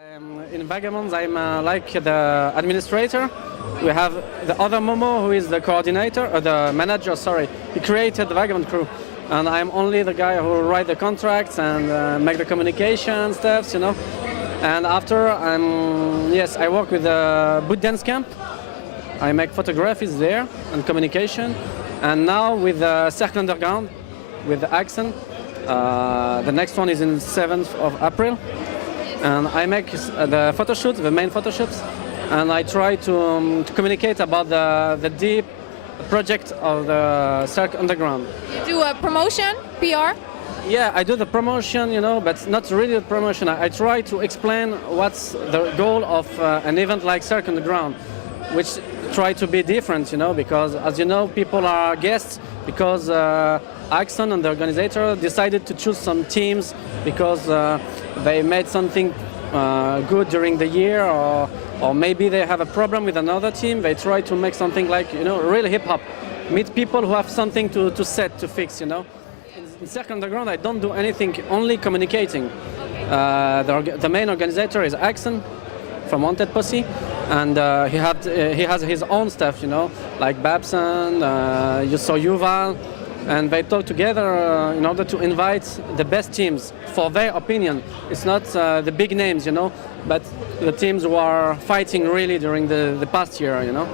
In Vagabonds, I'm like the administrator. We have the other Mooh, who is the coordinator, or the manager, sorry. He created the Vagabond Crew. And I'm only the guy who write the contracts and make the communication stuff, you know. And after, yes, I work with the boot dance camp. I make photographies there and communication. And now with the Cercle underground, with the Hagson. The next one is in 7th of April. And I make the photo shoot, the main photo shoots. And I try to communicate about the deep project of the Cercle underground. You do a promotion, PR? Yeah, I do the promotion, you know, but not really the promotion. I try to explain what's the goal of an event like Cercle underground, which try to be different, you know, because as you know, people are guests because Hagson and the organizer decided to choose some teams because they made something good during the year, or maybe they have a problem with another team. They try to make something like, you know, real hip hop. Meet people who have something to set, to fix, you know. In Cercle Underground, I don't do anything, only communicating. The main organizer is Hagson from Wanted Posse, and he has his own stuff, you know, like Babson, you saw Youval, and they talk together in order to invite the best teams for their opinion. It's not the big names, you know, but the teams who are fighting really during the past year, you know.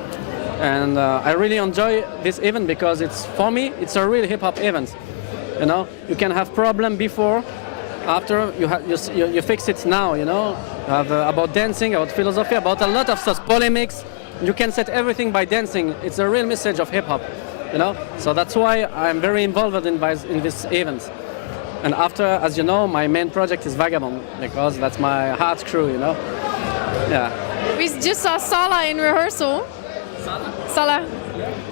And I really enjoy this event because for me, it's a real hip-hop event. You know, you can have problem before, after you fix it now. You know, about dancing, about philosophy, about a lot of such polemics. You can set everything by dancing. It's a real message of hip hop. You know, so that's why I'm very involved in this event. And after, as you know, my main project is Vagabond because that's my heart crew. You know, yeah. We just saw Salah in rehearsal. Salah.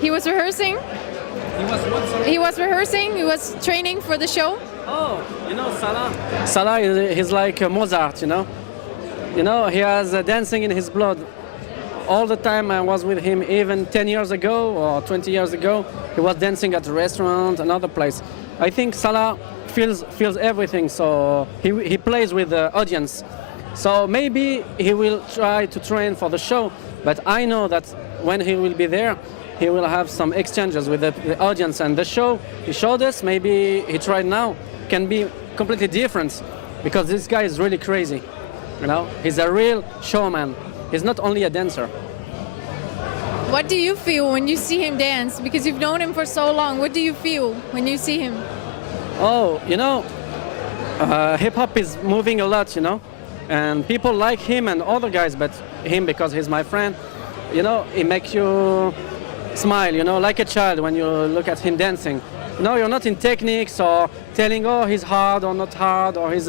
He was rehearsing. He was what, sorry? He was rehearsing, he was training for the show. Oh, you know Salah? Salah, he's like Mozart, you know? You know, he has dancing in his blood. All the time I was with him, even 10 years ago or 20 years ago, he was dancing at a restaurant, another place. I think Salah feels everything, so he plays with the audience. So maybe he will try to train for the show, but I know that when he will be there, he will have some exchanges with the audience, and the show he showed us, maybe he tried now, can be completely different because this guy is really crazy. You know, he's a real showman. He's not only a dancer. What do you feel when you see him dance? Because you've known him for so long. What do you feel when you see him? Oh, you know, hip hop is moving a lot, you know, and people like him and other guys, but him because he's my friend. You know, he makes you smile, you know, like a child when you look at him dancing. No, you're not in techniques or telling, oh, he's hard or not hard, or he's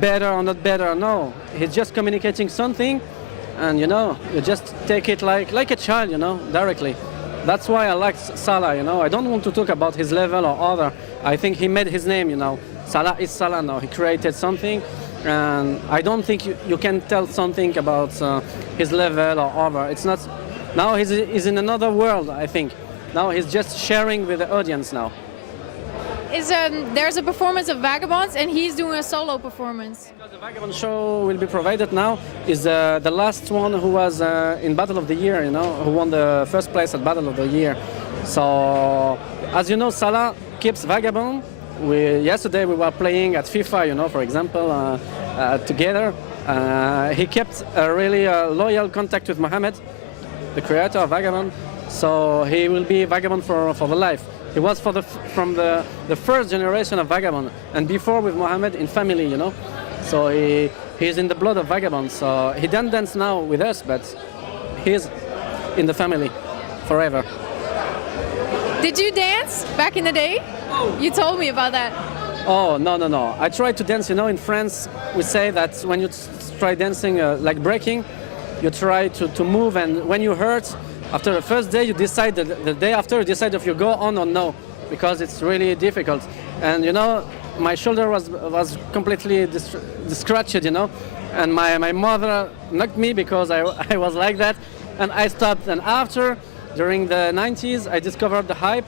better or not better. No, he's just communicating something, and you know, you just take it like a child, you know, directly. That's why I like Salah, you know. I don't want to talk about his level or other. I think he made his name, you know. Salah is Salah now. He created something, and I don't think you can tell something about his level or other. It's not. Now he's in another world, I think. Now he's just sharing with the audience now. There's a performance of Vagabonds and he's doing a solo performance. The Vagabond show will be provided now is the last one who was in Battle of the Year, you know, who won the first place at Battle of the Year. So, as you know, Salah keeps Vagabond. Yesterday we were playing at FIFA, you know, for example, together. He kept a really loyal contact with Mohamed, the creator of Vagabond, so he will be Vagabond for the life. He was from the first generation of Vagabond, and before with Mohamed in family, you know. So he's in the blood of Vagabond. So he doesn't dance now with us, but he's in the family forever. Did you dance back in the day? Oh. You told me about that. Oh, no. I tried to dance, you know, in France we say that when you try dancing like breaking, you try to move, and when you hurt, after the first day, you decide the day after, you decide if you go on or no, because it's really difficult. And you know, my shoulder was completely scratched, you know, and my mother knocked me because I was like that, and I stopped. And after, during the 90s, I discovered the hype,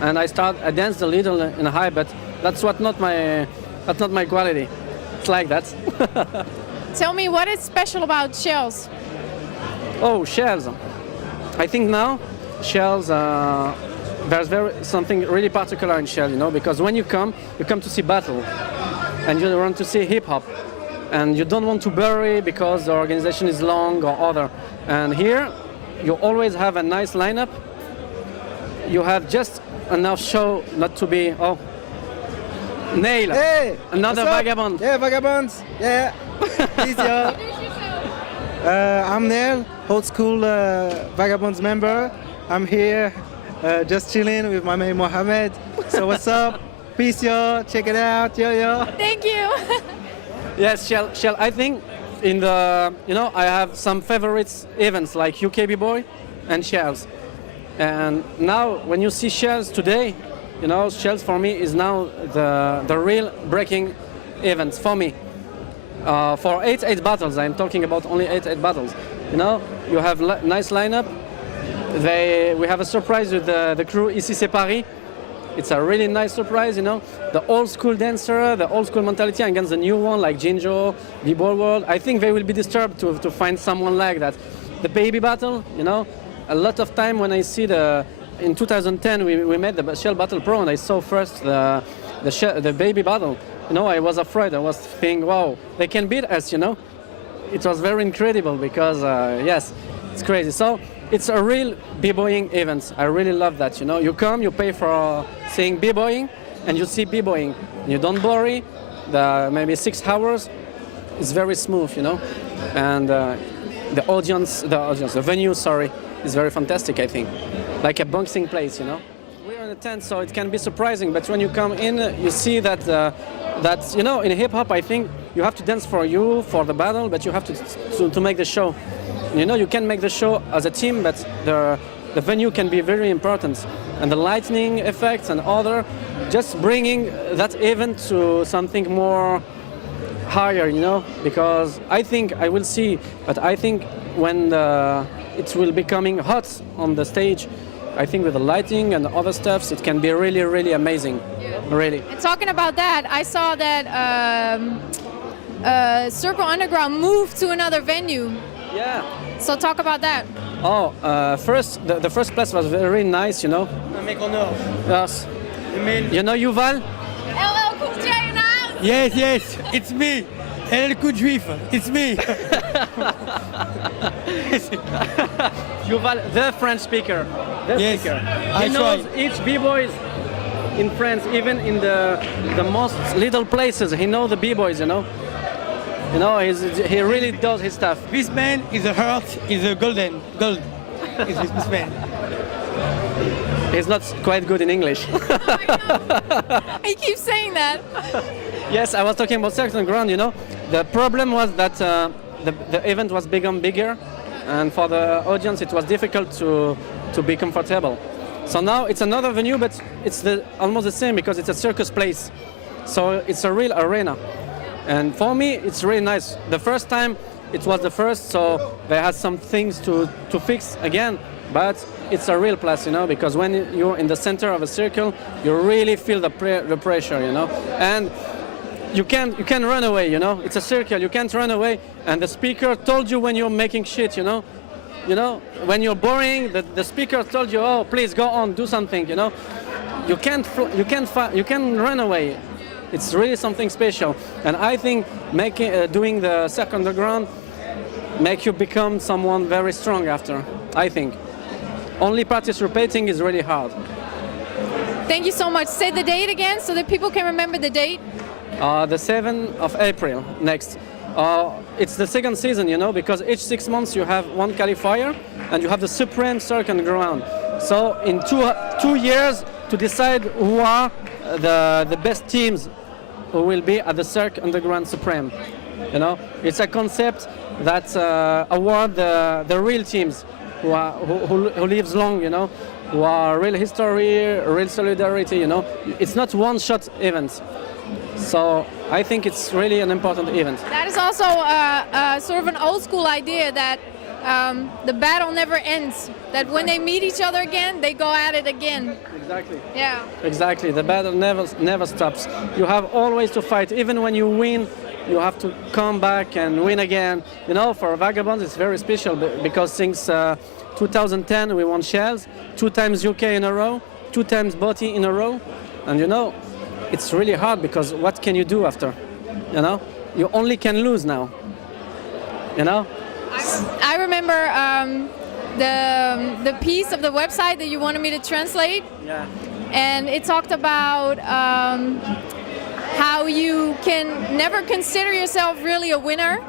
and I danced a little in a hype, but that's not my quality. It's like that. Tell me what is special about Chelles. Oh, Chelles. I think now Chelles, there's something really particular in Chelles, you know, because when you come to see battle, and you want to see hip hop, and you don't want to bury because the organization is long or other. And here, you always have a nice lineup. You have just enough show not to be Neil. Hey, another what's up? Vagabond. Yeah, Vagabonds. Yeah. Peace, y'all. I'm Neil, old school Vagabonds member. I'm here just chilling with my man Mohamed. So what's up? Peace, y'all. Check it out, yo. Thank you. Yes, Shell. I think in the, I have some favorites events like UK Bboy and Chelles. And now when you see Chelles today, Chelles for me is now the real breaking events for me. For 8 battles, I'm talking about only 8 battles. You have nice lineup. We have a surprise with the crew Ici c'est Paris. It's a really nice surprise, The old school dancer, the old school mentality against the new one like Jinjo, Bboy World. I think they will be disturbed to find someone like that. The baby battle, a lot of time when I see in 2010 we made the Chelles Battle PRO and I saw first the baby battle. I was afraid. I was thinking, wow, they can beat us, It was very incredible because, yes, it's crazy. So it's a real b-boying event. I really love that, You come, you pay for seeing b-boying, and you see b-boying. You don't worry. Maybe 6 hours is very smooth, And the venue, is very fantastic, I think. Like a boxing place, We're in a tent, so it can be surprising, but when you come in, you see that, in hip-hop, I think you have to dance for the battle, but you have to make the show. You can make the show as a team, but the venue can be very important. And the lightning effects and other, just bringing that event to something more higher, because I think I will see, but I think when it will be coming hot on the stage, I think with the lighting and other stuffs, it can be really, really amazing. Yeah. Really. And talking about that, I saw that Cercle Underground moved to another venue. Yeah. So talk about that. Oh, the first place was very nice, Yes. Youval? LL Cool J in the house. Yes, it's me. LL Cool Juif, it's me. Youval, the French speaker. Yes, He knows each b-boys in France, even in the most little places. He knows the b-boys, he really does his stuff. This man is a heart, is a gold. Is this man. He's not quite good in English. He keeps saying that. Yes, I was talking about Cercle Ground, The problem was that the event was bigger, and for the audience it was difficult to be comfortable. So now it's another venue, but it's almost the same because it's a circus place. So it's a real arena. And for me, it's really nice. The first time, it was the first, so they had some things to fix again, but it's a real place, because when you're in the center of a circle, you really feel the pressure, And you can run away, It's a circle, you can't run away. And the speaker told you when you're making shit, When you're boring, the speaker told you, oh, please go on, do something, You can run away. It's really something special. And I think doing the Cercle Underground make you become someone very strong after, I think. Only participating is really hard. Thank you so much. Say the date again so that people can remember the date. The 7th of April next. It's the second season, because each 6 months you have one qualifier and you have the Supreme Cercle Underground. So in 2 years to decide who are the best teams who will be at the Cercle Underground Supreme. It's a concept that award the real teams who lives long, who are real history, real solidarity, It's not one-shot event. So I think it's really an important event. That is also sort of an old school idea that the battle never ends. That when they meet each other again, they go at it again. Exactly. Yeah. Exactly. The battle never stops. You have always to fight. Even when you win you have to come back and win again. You know, for Vagabond, it's very special because since 2010 we won Chelles, 2 times UK in a row, 2 times Bboy in a row, and you know, it's really hard because what can you do after? You know, you only can lose now. You know. I remember the piece of the website that you wanted me to translate. Yeah. And it talked about how you can never consider yourself really a winner.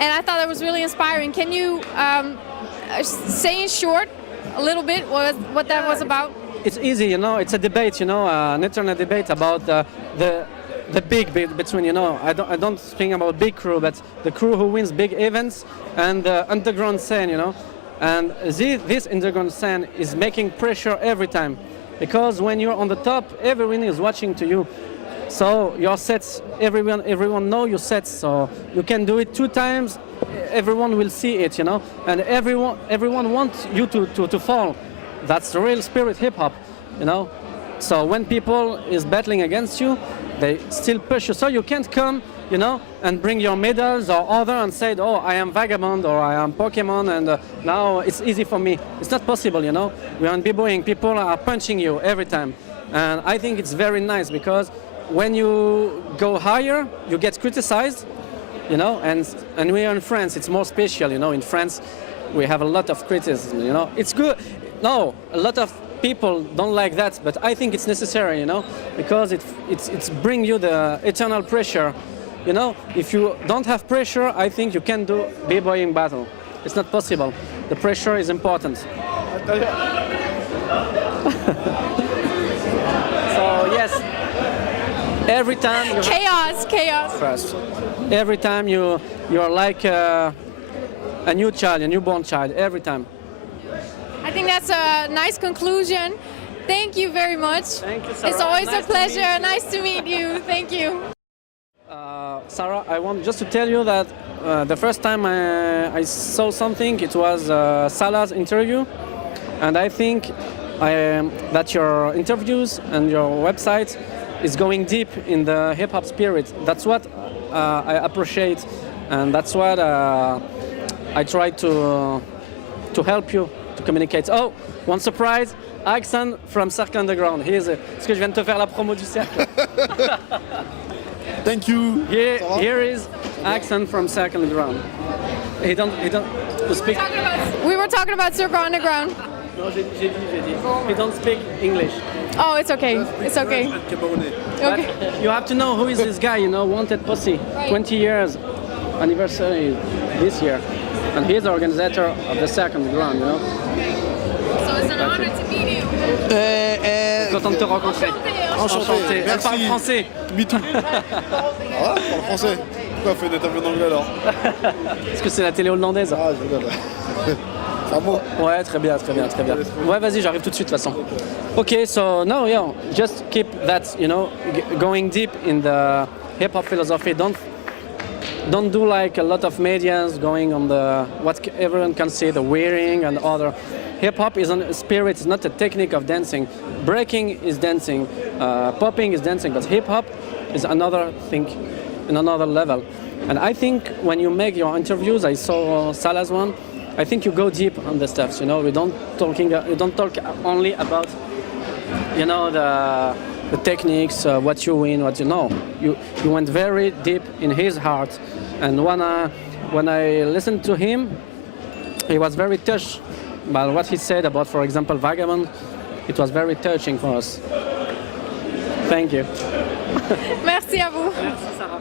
And I thought that was really inspiring. Can you say in short a little bit what that was about? It's easy, you know. It's a debate, you know, an eternal debate about the big bit between, you know, I don't think about big crew, but the crew who wins big events and the underground scene, you know. And this underground scene is making pressure every time, because when you're on the top, everyone is watching to you. So your sets, everyone know your sets, so you can do it 2 times, everyone will see it, you know. And everyone wants you to fall. That's the real spirit hip hop, you know. So when people is battling against you, they still push you. So you can't come, you know, and bring your medals or other and say, oh, I am Vagabond or I am Pokemon and now it's easy for me. It's not possible, you know. We are in b-boying, people are punching you every time. And I think it's very nice because when you go higher, you get criticized, you know, and we are in France, it's more special, you know. In France, we have a lot of criticism, you know. It's good. No, a lot of people don't like that, but I think it's necessary, you know, because it's bring you the eternal pressure, you know. If you don't have pressure, I think you can do b-boying battle. It's not possible. The pressure is important. So yes, every time you chaos. First, every time you're like a new child, a newborn child. Every time. I think that's a nice conclusion. Thank you very much. Thank you, Sarah. It's always Nice a to meet pleasure. you. Nice to meet you. Thank you. Sarah, I want just to tell you that the first time I saw something, it was Salah's interview, and I think that your interviews and your website is going deep in the hip-hop spirit. That's what I appreciate, and that's what I try to help you to communicate. Oh, one surprise, Hagson from Cercle Underground. Est-ce que je viens de te faire la promo du Cercle? Thank you. Here is Hagson from Cercle Underground. He don't speak. We were talking about Cercle Underground. No, j'ai dit. He don't speak English. Oh, it's okay. It's okay. Okay. But you have to know who is this guy, you know, Wanted Pussy. Right. 20 years anniversary this year. And he's the organizer of the Cercle Underground, you know. So it's an honor to meet you. Content de te rencontrer. Enchanté. Elle Merci. parle français. Me too. Ah, je parle français. Pourquoi on fait une interview en anglais alors? Est-ce que c'est la télé hollandaise? Ah, je rigole. C'est un mot. Ouais, très bien. Ouais, vas-y, j'arrive tout de suite de toute façon. Okay, so now, yeah, just keep that, you know, going deep in the hip-hop philosophy. Don't do like a lot of medias going on the what everyone can see, the wearing and other. Hip-hop is a spirit, it's not a technique of dancing. Breaking is dancing, popping is dancing, but hip-hop is another thing, in another level. And I think when you make your interviews, I saw Salah's one, I think you go deep on the stuff, you know. You don't talk only about, you know, the techniques, what you win, what you know. You went very deep in his heart, and when I listened to him, he was very touched by what he said about, for example, Vagabond. It was very touching for us. Thank you. Merci à vous. Merci Sarah.